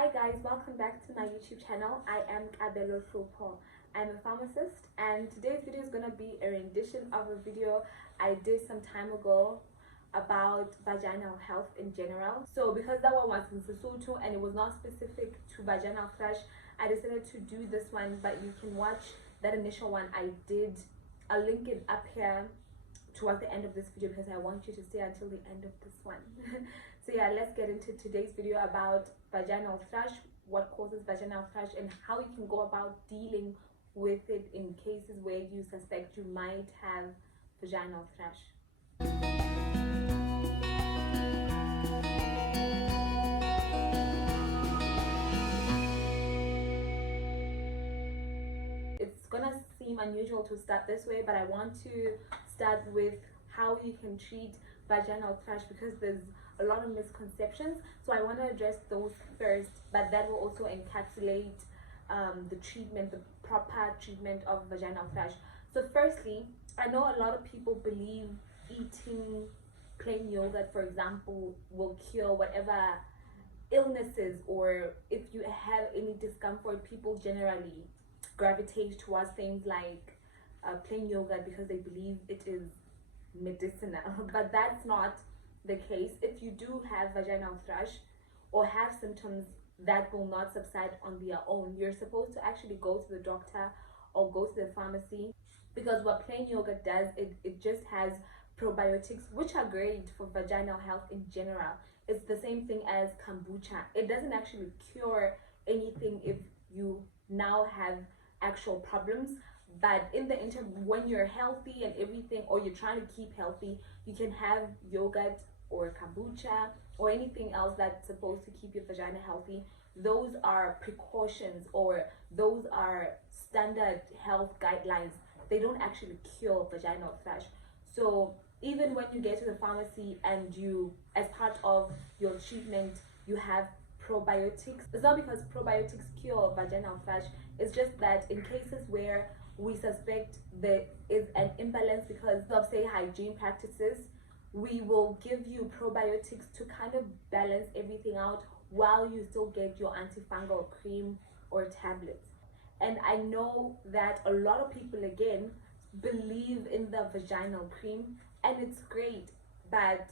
Hi guys, welcome back to my YouTube channel. I am Kabelo Fupo. I'm a pharmacist and today's video is gonna be a rendition of a video I did some time ago about vaginal health in general. So because that one was in Sesotho and it was not specific to vaginal thrush, I decided to do this one, but you can watch that initial one I did. I'll link it up here towards the end of this video because I want you to stay until the end of this one. So yeah, let's get into today's video about vaginal thrush, what causes vaginal thrush, and how you can go about dealing with it in cases where you suspect you might have vaginal thrush. It's gonna seem unusual to start this way, but I want to start with how you can treat vaginal thrush because there's a lot of misconceptions. So I want to address those first, but that will also encapsulate the treatment, the proper treatment of vaginal thrush. So firstly, I know a lot of people believe eating plain yogurt, for example, will cure whatever illnesses, or if you have any discomfort, people generally gravitate towards things like plain yogurt because they believe it is medicinal. But that's not the case. If you do have vaginal thrush or have symptoms that will not subside on their own, you're supposed to actually go to the doctor or go to the pharmacy, because what plain yogurt does, it just has probiotics which are great for vaginal health in general. It's the same thing as kombucha. It doesn't actually cure anything if you now have actual problems, but in the interim, when you're healthy and everything, or you're trying to keep healthy, you can have yogurt or kombucha or anything else that's supposed to keep your vagina healthy. Those are precautions, or those are standard health guidelines. They don't actually cure vaginal thrush. So even when you get to the pharmacy and you, as part of your treatment, you have probiotics, it's not because probiotics cure vaginal thrush. It's just that in cases where we suspect there is an imbalance because of, say, hygiene practices, we will give you probiotics to kind of balance everything out while you still get your antifungal cream or tablets. And I know that a lot of people, again, believe in the vaginal cream, and it's great, but,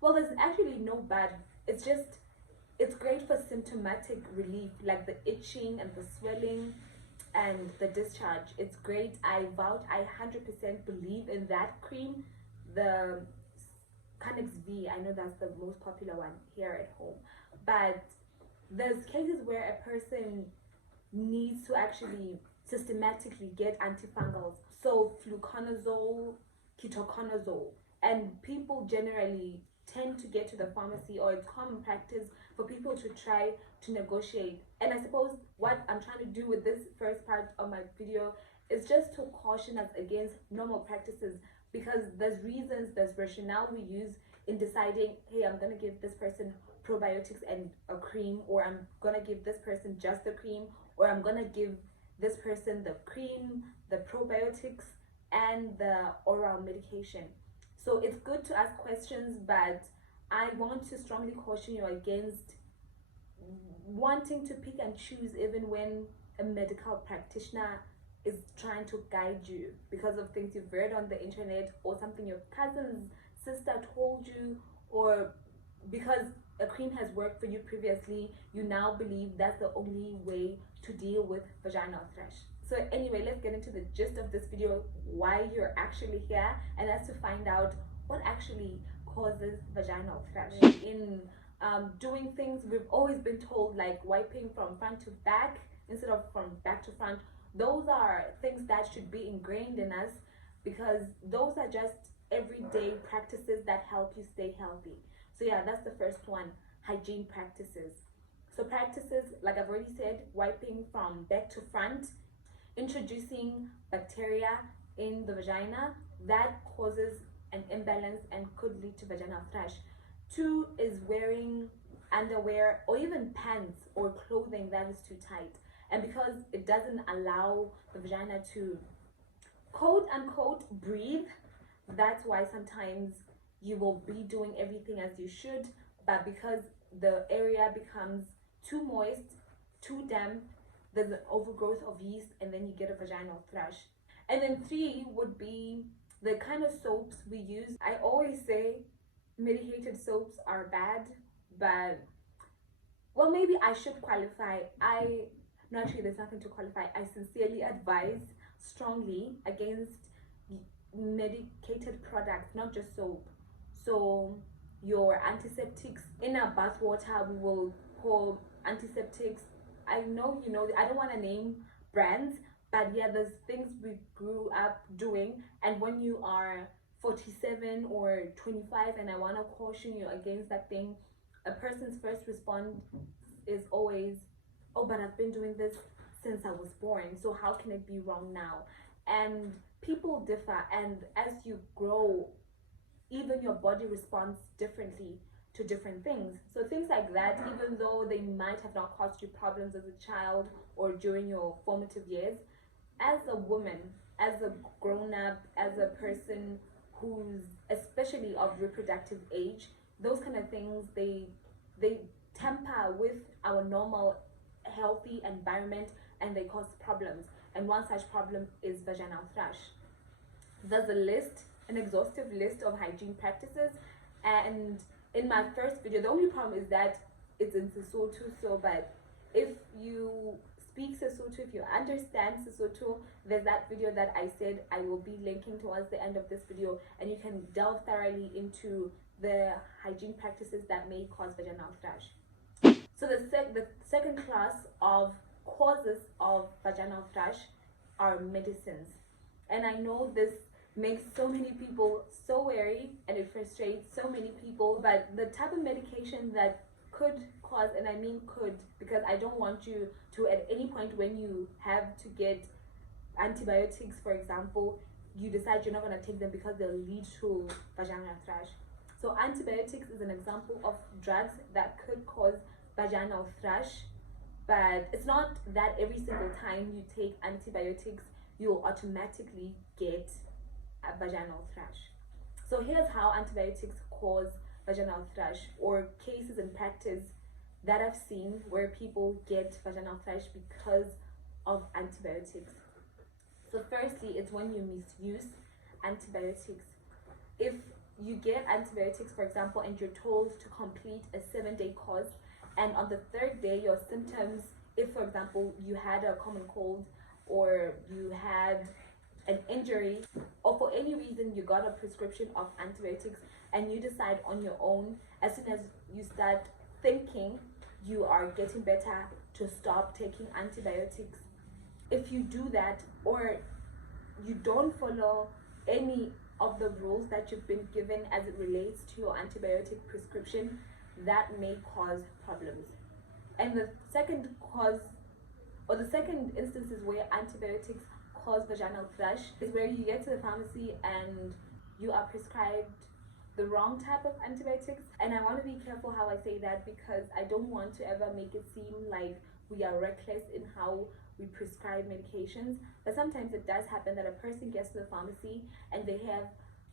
well, there's actually no bad. It's just, it's great for symptomatic relief, like the itching and the swelling and the discharge. It's great. I 100% believe in that cream. The Canex V, I know that's the most popular one here at home, but there's cases where a person needs to actually systematically get antifungals, so fluconazole, ketoconazole, and people generally tend to get to the pharmacy, or it's common practice for people to try to negotiate. And I suppose what I'm trying to do with this first part of my video is just to caution us against normal practices, because there's reasons, there's rationale we use in deciding, hey, I'm gonna give this person probiotics and a cream, or I'm gonna give this person just the cream, or I'm gonna give this person the cream, the probiotics, and the oral medication. So it's good to ask questions, but I want to strongly caution you against wanting to pick and choose even when a medical practitioner is trying to guide you because of things you've read on the internet, or something your cousin's sister told you, or because a cream has worked for you previously, you now believe that's the only way to deal with vaginal thrush. So anyway, let's get into the gist of this video, why you're actually here, and that's to find out what actually causes vaginal thrush. In doing things, we've always been told, like wiping from front to back instead of from back to front. Those are things that should be ingrained in us, because those are just everyday practices that help you stay healthy. So yeah, that's the first one, hygiene practices. So practices, like I've already said, wiping from back to front, introducing bacteria in the vagina, that causes an imbalance and could lead to vaginal thrush. 2 is wearing underwear or even pants or clothing that is too tight, and because it doesn't allow the vagina to quote unquote breathe, that's why sometimes you will be doing everything as you should, but because the area becomes too moist, too damp, there's an overgrowth of yeast, and then you get a vaginal thrush. And then 3 would be the kind of soaps we use. I always say medicated soaps are bad, but well, maybe I should qualify. There's nothing to qualify. I sincerely advise strongly against medicated products, not just soap. So your antiseptics, in our bath water we will pour antiseptics. I know, I don't want to name brands, but yeah, there's things we grew up doing, and when you are 47 or 25 and I want to caution you against that thing, a person's first response is always, oh, but I've been doing this since I was born, so how can it be wrong now? And people differ, and as you grow, even your body responds differently to different things. So things like that, even though they might have not caused you problems as a child or during your formative years, as a woman, as a grown-up, as a person who's especially of reproductive age, those kind of things, they tamper with our normal healthy environment, and they cause problems. And one such problem is vaginal thrush. There's an exhaustive list of hygiene practices, and in my first video, the only problem is that it's in Sesotho. So but if you speak Sesotho, if you understand Sesotho, there's that video that I said I will be linking towards the end of this video, and you can delve thoroughly into the hygiene practices that may cause vaginal thrush. So the second class of causes of vaginal thrush are medicines. And I know this makes so many people so wary, and it frustrates so many people, but the type of medication that could cause, and I mean could, because I don't want you to at any point when you have to get antibiotics, for example, you decide you're not going to take them because they'll lead to vaginal thrush. So antibiotics is an example of drugs that could cause vaginal thrush, but it's not that every single time you take antibiotics you'll automatically get a vaginal thrush. So here's how antibiotics cause vaginal thrush, or cases in practice that I've seen where people get vaginal thrush because of antibiotics. So firstly, it's when you misuse antibiotics. If you get antibiotics, for example, and you're told to complete a 7-day course, and on the 3rd day your symptoms, if for example you had a common cold or you had an injury, or for any reason you got a prescription of antibiotics and you decide on your own, as soon as you start thinking you are getting better, to stop taking antibiotics, if you do that, or you don't follow any of the rules that you've been given as it relates to your antibiotic prescription, that may cause problems. And the second cause, or the second instances where antibiotics cause vaginal thrush, is where you get to the pharmacy and you are prescribed the wrong type of antibiotics. And I want to be careful how I say that, because I don't want to ever make it seem like we are reckless in how we prescribe medications. But sometimes it does happen that a person gets to the pharmacy and they have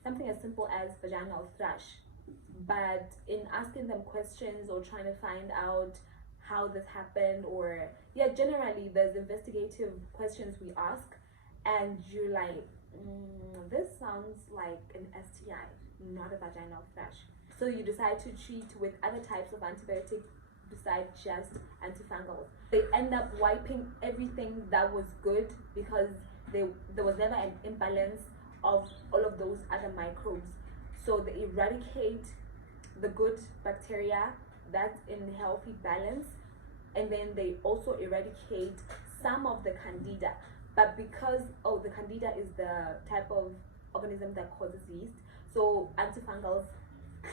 something as simple as vaginal thrush, but in asking them questions or trying to find out how this happened, or generally there's investigative questions we ask, and you're like, this sounds like an STI, not a vaginal thrush. So you decide to treat with other types of antibiotics besides just antifungals. They end up wiping everything that was good, because there was never an imbalance of all of those other microbes. So they eradicate the good bacteria that's in healthy balance, and then they also eradicate some of the candida. But because the candida is the type of organism that causes yeast, so antifungals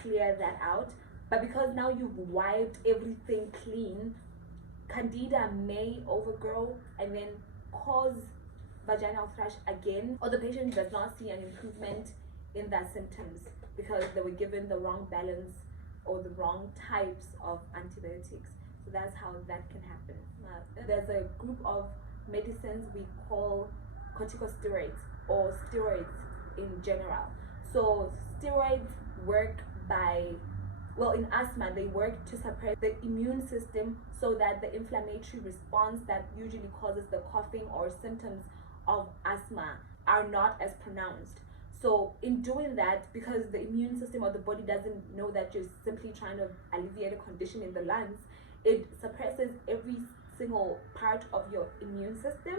clear that out. But because now you've wiped everything clean, candida may overgrow and then cause vaginal thrush again, or the patient does not see an improvement in their symptoms because they were given the wrong balance or the wrong types of antibiotics. So that's how that can happen. There's a group of medicines we call corticosteroids, or steroids in general. So steroids work by well, in asthma, they work to suppress the immune system so that the inflammatory response that usually causes the coughing or symptoms of asthma are not as pronounced. So in doing that, because the immune system or the body doesn't know that you're simply trying to alleviate a condition in the lungs, it suppresses every single part of your immune system.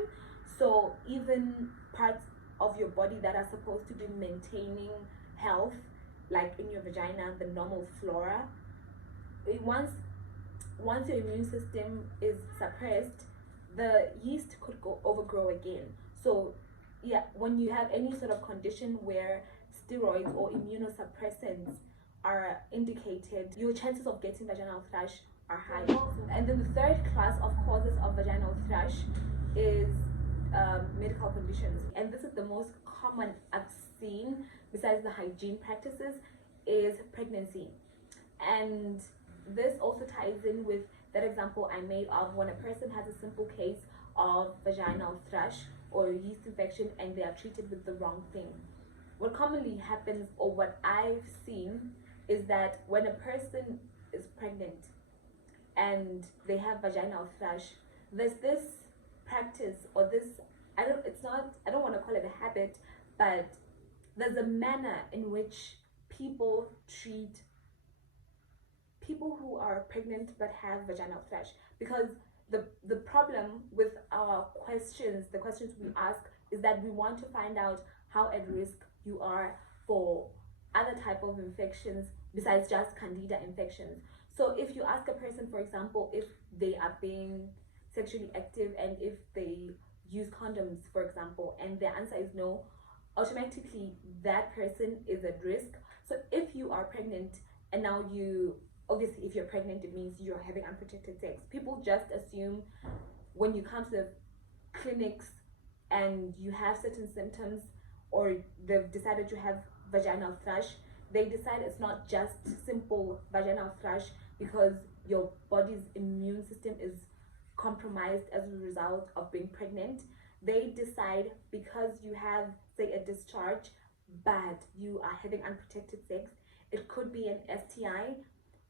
So even parts of your body that are supposed to be maintaining health, like in your vagina, the normal flora, once your immune system is suppressed, the yeast could go overgrow again. So yeah, when you have any sort of condition where steroids or immunosuppressants are indicated, your chances of getting vaginal thrush are high. And then the third class of causes of vaginal thrush is medical conditions, and this is the most common I've seen besides the hygiene practices, is pregnancy. And this also ties in with that example I made of when a person has a simple case of vaginal thrush or yeast infection and they are treated with the wrong thing. What commonly happens, or what I've seen, is that when a person is pregnant and they have vaginal thrush, there's this practice, or this, I don't want to call it a habit, but there's a manner in which people treat people who are pregnant but have vaginal thrush. Because the problem with our questions, the questions we ask, is that we want to find out how at risk you are for other type of infections besides just candida infections. So if you ask a person, for example, if they are being sexually active and if they use condoms, for example, and their answer is no, automatically that person is at risk. So if you are pregnant and now obviously if you're pregnant, it means you're having unprotected sex. People just assume when you come to the clinics and you have certain symptoms, or they've decided you have vaginal thrush, they decide it's not just simple vaginal thrush because your body's immune system is compromised as a result of being pregnant. They decide because you have, say, a discharge but you are having unprotected sex, it could be an STI.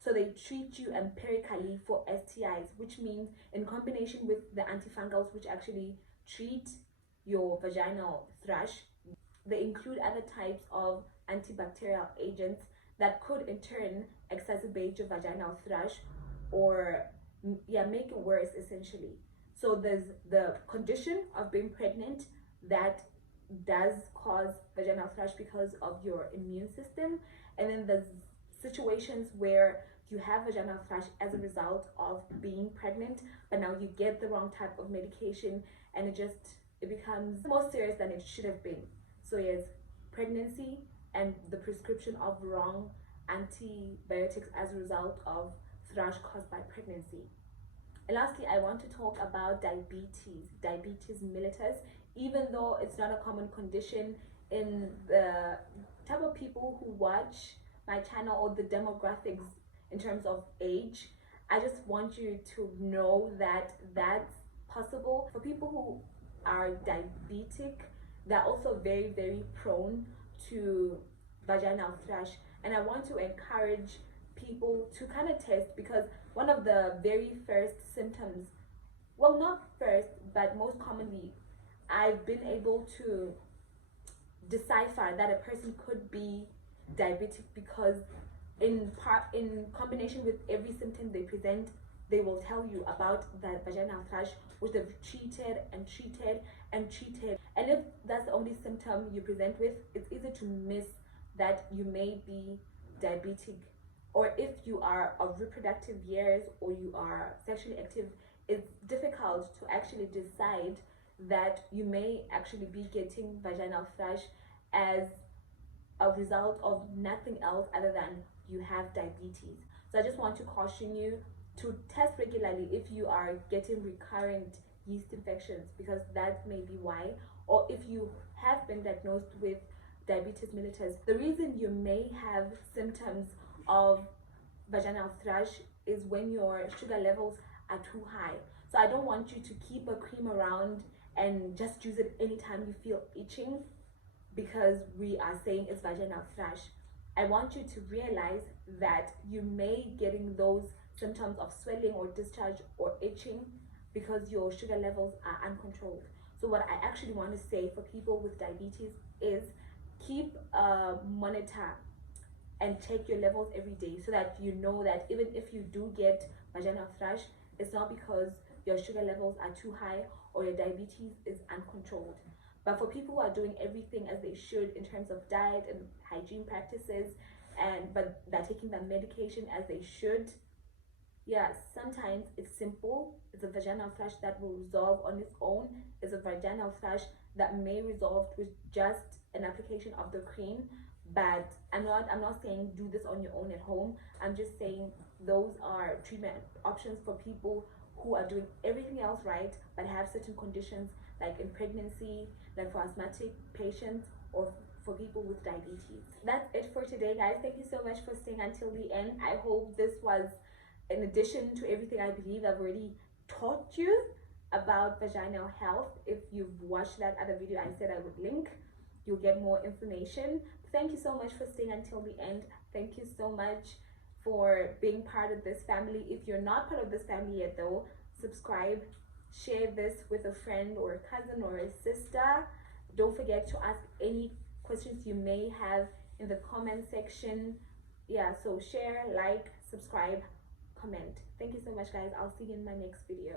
So they treat you empirically for STIs, which means in combination with the antifungals, which actually treat your vaginal thrush, they include other types of antibacterial agents that could in turn exacerbate your vaginal thrush, or make it worse essentially. So there's the condition of being pregnant that does cause vaginal thrush because of your immune system, and then there's situations where you have vaginal thrush as a result of being pregnant, but now you get the wrong type of medication and it becomes more serious than it should have been. So yes, pregnancy and the prescription of wrong antibiotics as a result of thrush caused by pregnancy. And lastly, I want to talk about diabetes mellitus. Even though it's not a common condition in the type of people who watch my channel or the demographics in terms of age, I just want you to know that that's possible. For people who are diabetic, they're also very, very prone to vaginal thrush. And I want to encourage people to kind of test, because one of the very first symptoms, well, not first, but most commonly, I've been able to decipher that a person could be diabetic because in combination with every symptom they present, they will tell you about that vaginal thrush, which they've treated and treated and treated. And if that's the only symptom you present with, it's easy to miss that you may be diabetic. Or if you are of reproductive years or you are sexually active, it's difficult to actually decide that you may actually be getting vaginal thrush as a result of nothing else other than you have diabetes. So I just want to caution you to test regularly if you are getting recurrent yeast infections, because that may be why. Or if you have been diagnosed with diabetes mellitus, the reason you may have symptoms of vaginal thrush is when your sugar levels are too high. So I don't want you to keep a cream around and just use it anytime you feel itching because we are saying it's vaginal thrush. I want you to realize that you may getting those symptoms of swelling or discharge or itching because your sugar levels are uncontrolled. So what I actually want to say for people with diabetes is keep a monitor and check your levels every day, so that you know that even if you do get vaginal thrush, it's not because your sugar levels are too high or your diabetes is uncontrolled. But for people who are doing everything as they should in terms of diet and hygiene practices, and but they're taking the medication as they should, yeah, sometimes it's simple. It's a vaginal thrush that will resolve on its own. It's a vaginal thrush that may resolve with just an application of the cream. But I'm not saying do this on your own at home. I'm just saying those are treatment options for people who are doing everything else right but have certain conditions, like in pregnancy, like for asthmatic patients, or for people with diabetes. That's it for today, guys. Thank you so much for staying until the end. I hope this was, in addition to everything I believe I've already taught you about vaginal health. If you've watched that other video I said I would link, you'll get more information. Thank you so much for staying until the end. Thank you so much for being part of this family. If you're not part of this family yet though, subscribe, share this with a friend or a cousin or a sister. Don't forget to ask any questions you may have in the comment section. Yeah, so share, like, subscribe, comment. Thank you so much, guys. I'll see you in my next video.